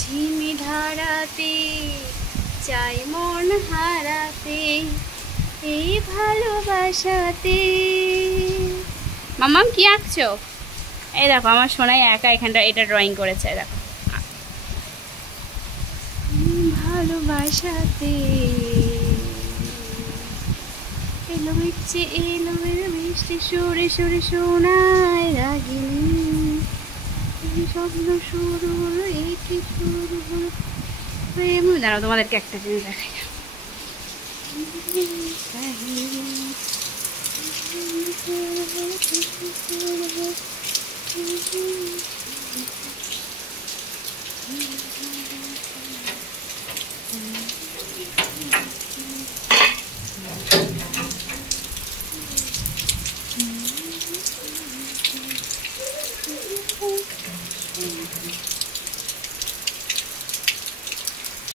ঝিমি ধারাতে চাই মন হারাতে এই ভালোবাসাতে। মাম্মাম কি আঁকছো? এই দেখো আমার সোনাই একা এখানটা এটা ড্রয়িং করেছে। দেখো ভালোবাসাতে এলো মিষ্টি এলো মিষ্টি সুরে সুরে শোনায় রাগিনী স্বপ্ন শুরু হলো এটি শুরু হলো প্রেম। দাঁড়াও তোমাদেরকে একটা জিনিস দেখাই।